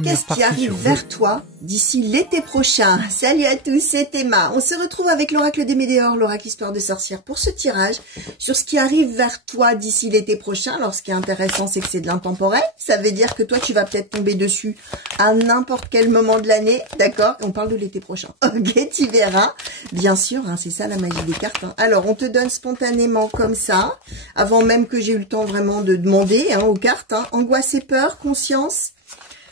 qu'est-ce qui arrive vers toi d'ici l'été prochain? Salut à tous, c'est Emma. On se retrouve avec l'oracle des Médéors, l'oracle histoire de sorcière, pour ce tirage sur ce qui arrive vers toi d'ici l'été prochain. Alors, ce qui est intéressant, c'est que c'est de l'intemporel. Ça veut dire que toi, tu vas peut-être tomber dessus à n'importe quel moment de l'année, d'accord? On parle de l'été prochain. Ok, tu verras. Bien sûr, hein, c'est ça la magie des cartes. Hein. Alors, on te donne spontanément comme ça, avant même que j'ai eu le temps vraiment de demander aux cartes. Hein. Angoisse et peur, conscience,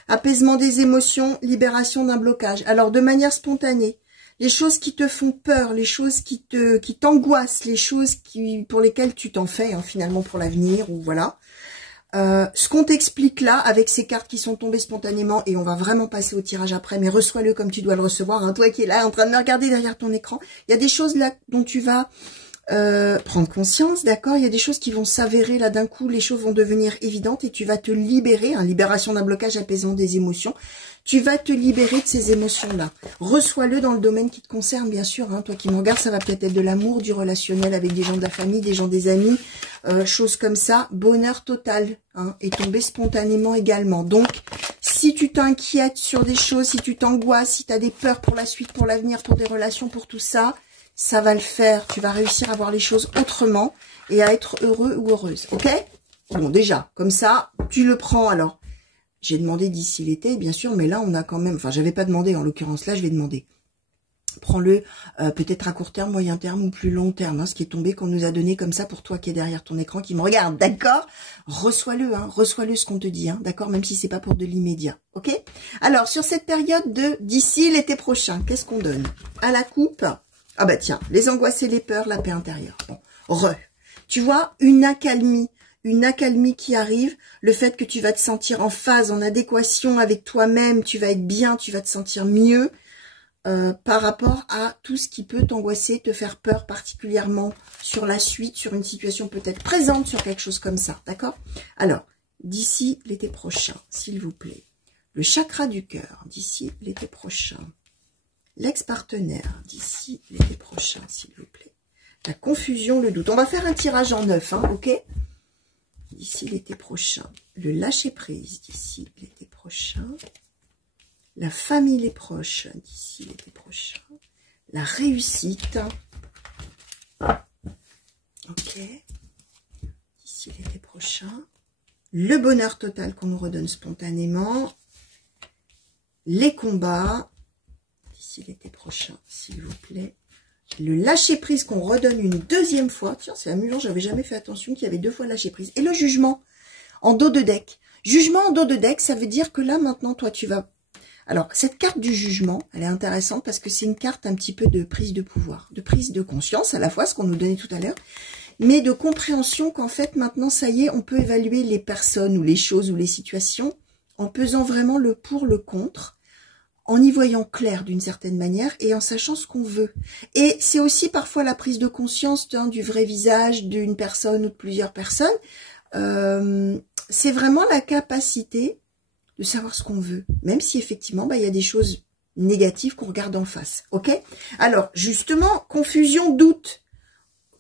apaisement des émotions, libération d'un blocage. Alors, de manière spontanée, les choses qui te font peur, les choses qui t'angoissent, les choses pour lesquelles tu t'en fais, hein, finalement, pour l'avenir, ou voilà. Ce qu'on t'explique là, avec ces cartes qui sont tombées spontanément, et on va vraiment passer au tirage après, mais reçois-le comme tu dois le recevoir, hein, toi qui es là, en train de me regarder derrière ton écran. Il y a des choses là dont tu vas prendre conscience, d'accord? Il y a des choses qui vont s'avérer là d'un coup, les choses vont devenir évidentes et tu vas te libérer, hein, libération d'un blocage, apaisement des émotions. Tu vas te libérer de ces émotions-là. Reçois-le dans le domaine qui te concerne, bien sûr. Hein. Toi qui me regardes, ça va peut-être être de l'amour, du relationnel avec des gens de la famille, des gens des amis, choses comme ça. Bonheur total, hein, et tomber spontanément également. Donc, si tu t'inquiètes sur des choses, si tu t'angoisses, si tu as des peurs pour la suite, pour l'avenir, pour des relations, pour tout ça, ça va le faire. Tu vas réussir à voir les choses autrement et à être heureux ou heureuse. Ok? Bon, déjà, comme ça, tu le prends alors. J'ai demandé d'ici l'été, bien sûr, mais là, on a quand même... Enfin, j'avais pas demandé, en l'occurrence, là, je vais demander. Prends-le peut-être à court terme, moyen terme ou plus long terme, hein, ce qui est tombé, qu'on nous a donné comme ça pour toi qui est derrière ton écran, qui me regarde, d'accord? Reçois-le, hein, reçois-le ce qu'on te dit, hein, d'accord? Même si c'est pas pour de l'immédiat, ok? Alors, sur cette période de d'ici l'été prochain, qu'est-ce qu'on donne? À la coupe, ah bah tiens, les angoisses et les peurs, la paix intérieure. Bon, tu vois, une accalmie qui arrive, le fait que tu vas te sentir en phase, en adéquation avec toi-même, tu vas être bien, tu vas te sentir mieux par rapport à tout ce qui peut t'angoisser, te faire peur particulièrement sur la suite, sur une situation peut-être présente, sur quelque chose comme ça, d'accord? Alors, d'ici l'été prochain, s'il vous plaît, le chakra du cœur, d'ici l'été prochain, l'ex-partenaire, d'ici l'été prochain, s'il vous plaît, la confusion, le doute. On va faire un tirage en 9, hein, ok? D'ici l'été prochain, le lâcher-prise d'ici l'été prochain, la famille, les proches d'ici l'été prochain, la réussite, ok, d'ici l'été prochain, le bonheur total qu'on nous redonne spontanément, les combats, d'ici l'été prochain, s'il vous plaît, le lâcher-prise qu'on redonne une deuxième fois. Tiens, c'est amusant, j'avais jamais fait attention qu'il y avait 2 fois lâcher-prise. Et le jugement en dos de deck. Jugement en dos de deck, ça veut dire que là, maintenant, toi, tu vas... Alors, cette carte du jugement, elle est intéressante parce que c'est une carte un petit peu de prise de pouvoir, de prise de conscience, à la fois, ce qu'on nous donnait tout à l'heure, mais de compréhension qu'en fait, maintenant, ça y est, on peut évaluer les personnes ou les choses ou les situations en pesant vraiment le pour, le contre, en y voyant clair d'une certaine manière et en sachant ce qu'on veut. Et c'est aussi parfois la prise de conscience du vrai visage d'une personne ou de plusieurs personnes. C'est vraiment la capacité de savoir ce qu'on veut, même si effectivement, il y a des choses négatives qu'on regarde en face. Ok? Alors, justement, confusion, doute,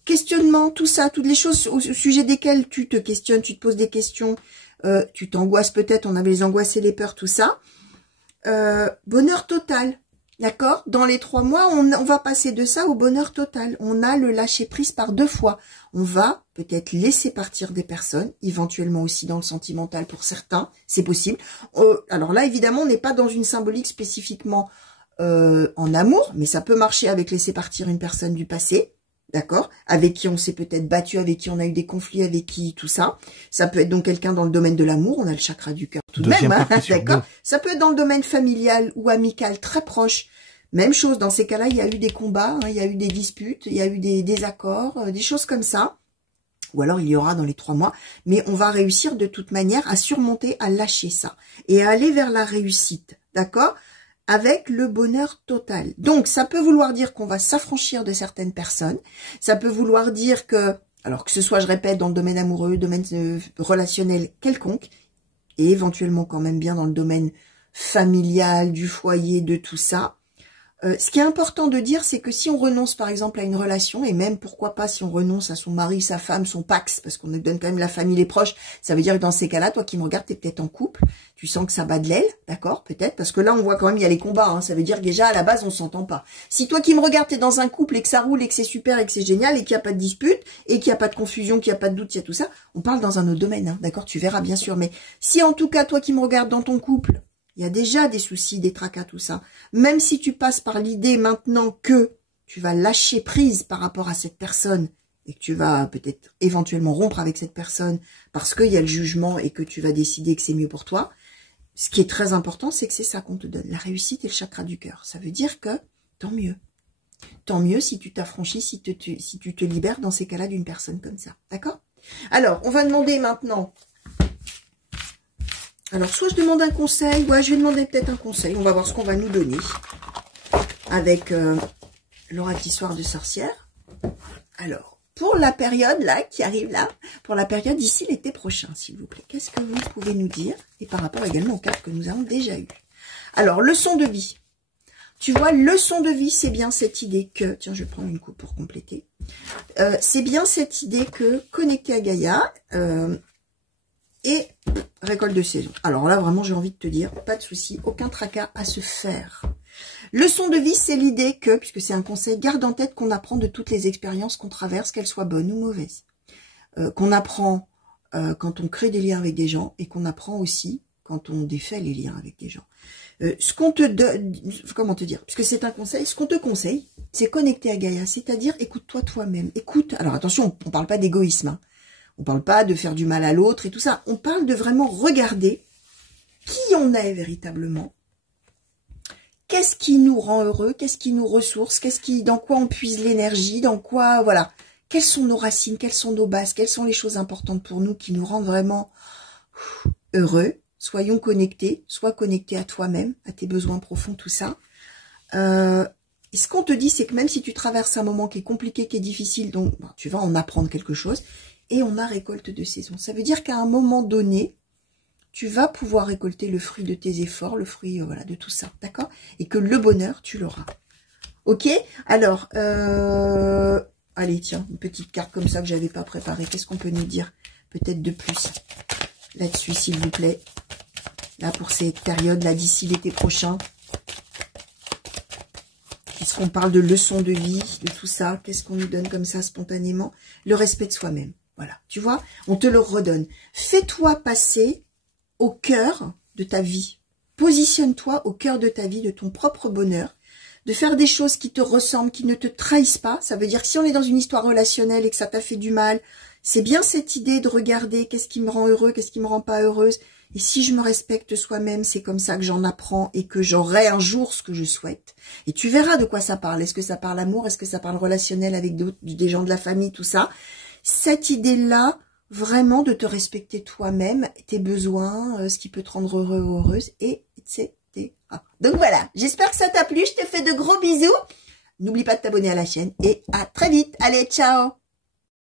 questionnement, tout ça, toutes les choses au sujet desquelles tu te questionnes, tu te poses des questions, tu t'angoisses peut-être, on avait les angoisses et les peurs, tout ça. Bonheur total, d'accord? Dans les 3 mois, on va passer de ça au bonheur total. On a le lâcher prise par 2 fois. On va peut-être laisser partir des personnes, éventuellement aussi dans le sentimental pour certains, c'est possible. Alors là, évidemment, on n'est pas dans une symbolique spécifiquement en amour, mais ça peut marcher avec laisser partir une personne du passé. D'accord? Avec qui on s'est peut-être battu, avec qui on a eu des conflits, avec qui, tout ça. Ça peut être donc quelqu'un dans le domaine de l'amour, on a le chakra du cœur tout de même, hein, d'accord? Ça peut être dans le domaine familial ou amical, très proche. Même chose, dans ces cas-là, il y a eu des combats, hein, il y a eu des disputes, il y a eu des désaccords, des choses comme ça. Ou alors il y aura dans les 3 mois, mais on va réussir de toute manière à surmonter, à lâcher ça et à aller vers la réussite, d'accord? Avec le bonheur total. Donc, ça peut vouloir dire qu'on va s'affranchir de certaines personnes. Ça peut vouloir dire que, alors que ce soit, je répète, dans le domaine amoureux, domaine relationnel quelconque, et éventuellement quand même bien dans le domaine familial, du foyer, de tout ça, Ce qui est important de dire, c'est que si on renonce par exemple à une relation, et même pourquoi pas si on renonce à son mari, sa femme, son pax, parce qu'on nous donne quand même la famille, les proches, ça veut dire que dans ces cas-là, toi qui me regardes, t'es peut-être en couple, tu sens que ça bat de l'aile, d'accord, peut-être, parce que là on voit quand même il y a les combats, hein, ça veut dire que déjà à la base on s'entend pas. Si toi qui me regardes, t'es dans un couple et que ça roule et que c'est super et que c'est génial et qu'il n'y a pas de dispute et qu'il n'y a pas de confusion, qu'il n'y a pas de doute, il y a tout ça, on parle dans un autre domaine, hein, d'accord, tu verras bien sûr. Mais si en tout cas toi qui me regardes dans ton couple, il y a déjà des soucis, des tracas, tout ça. Même si tu passes par l'idée maintenant que tu vas lâcher prise par rapport à cette personne et que tu vas peut-être éventuellement rompre avec cette personne parce qu'il y a le jugement et que tu vas décider que c'est mieux pour toi, ce qui est très important, c'est que c'est ça qu'on te donne, la réussite et le chakra du cœur. Ça veut dire que tant mieux. Tant mieux si tu t'affranchis, si tu te libères dans ces cas-là d'une personne comme ça. D'accord? Alors, on va demander maintenant... Alors, soit je demande un conseil, ouais, je vais demander peut-être un conseil. On va voir ce qu'on va nous donner avec l'oracle histoire de sorcière. Alors, pour la période là, qui arrive là, pour la période d'ici l'été prochain, s'il vous plaît, qu'est-ce que vous pouvez nous dire? Et par rapport également aux cartes que nous avons déjà eues. Alors, leçon de vie. Tu vois, leçon de vie, c'est bien cette idée que... Tiens, je vais prendre une coupe pour compléter. C'est bien cette idée que connecter à Gaïa... et récolte de saison. Alors là, vraiment, j'ai envie de te dire, pas de souci, aucun tracas à se faire. Leçon de vie, c'est l'idée que, puisque c'est un conseil, garde en tête qu'on apprend de toutes les expériences qu'on traverse, qu'elles soient bonnes ou mauvaises. Qu'on apprend quand on crée des liens avec des gens et qu'on apprend aussi quand on défait les liens avec des gens. Ce qu'on te donne, comment te dire, puisque c'est un conseil, ce qu'on te conseille, c'est connecter à Gaïa, c'est-à-dire écoute-toi toi-même. Écoute, alors attention, on parle pas d'égoïsme, hein. On parle pas de faire du mal à l'autre et tout ça. On parle de vraiment regarder qui on est véritablement. Qu'est-ce qui nous rend heureux? Qu'est-ce qui nous ressource? Dans quoi on puise l'énergie? Dans quoi, voilà. Quelles sont nos racines? Quelles sont nos bases? Quelles sont les choses importantes pour nous qui nous rendent vraiment heureux? Soyons connectés. Sois connecté à toi-même, à tes besoins profonds, tout ça. Et ce qu'on te dit, c'est que même si tu traverses un moment qui est compliqué, qui est difficile, donc tu vas en apprendre quelque chose. Et on a récolte de saison. Ça veut dire qu'à un moment donné, tu vas pouvoir récolter le fruit de tes efforts, le fruit voilà, de tout ça, d'accord? Et que le bonheur, tu l'auras. Ok? Alors, allez, tiens, une petite carte comme ça que j'avais pas préparée. Qu'est-ce qu'on peut nous dire? Peut-être de plus là-dessus, s'il vous plaît. Là, pour cette période, là, d'ici l'été prochain. Puisqu'on parle de leçons de vie, de tout ça, qu'est-ce qu'on nous donne comme ça spontanément? Le respect de soi-même. Voilà, tu vois, on te le redonne. Fais-toi passer au cœur de ta vie. Positionne-toi au cœur de ta vie, de ton propre bonheur. De faire des choses qui te ressemblent, qui ne te trahissent pas. Ça veut dire que si on est dans une histoire relationnelle et que ça t'a fait du mal, c'est bien cette idée de regarder qu'est-ce qui me rend heureux, qu'est-ce qui me rend pas heureuse. Et si je me respecte soi-même, c'est comme ça que j'en apprends et que j'aurai un jour ce que je souhaite. Et tu verras de quoi ça parle. Est-ce que ça parle amour? Est-ce que ça parle relationnel avec d'autres, des gens de la famille, tout ça? Cette idée-là, vraiment de te respecter toi-même, tes besoins, ce qui peut te rendre heureux ou heureuse, et etc. Donc voilà, j'espère que ça t'a plu, je te fais de gros bisous. N'oublie pas de t'abonner à la chaîne et à très vite. Allez, ciao!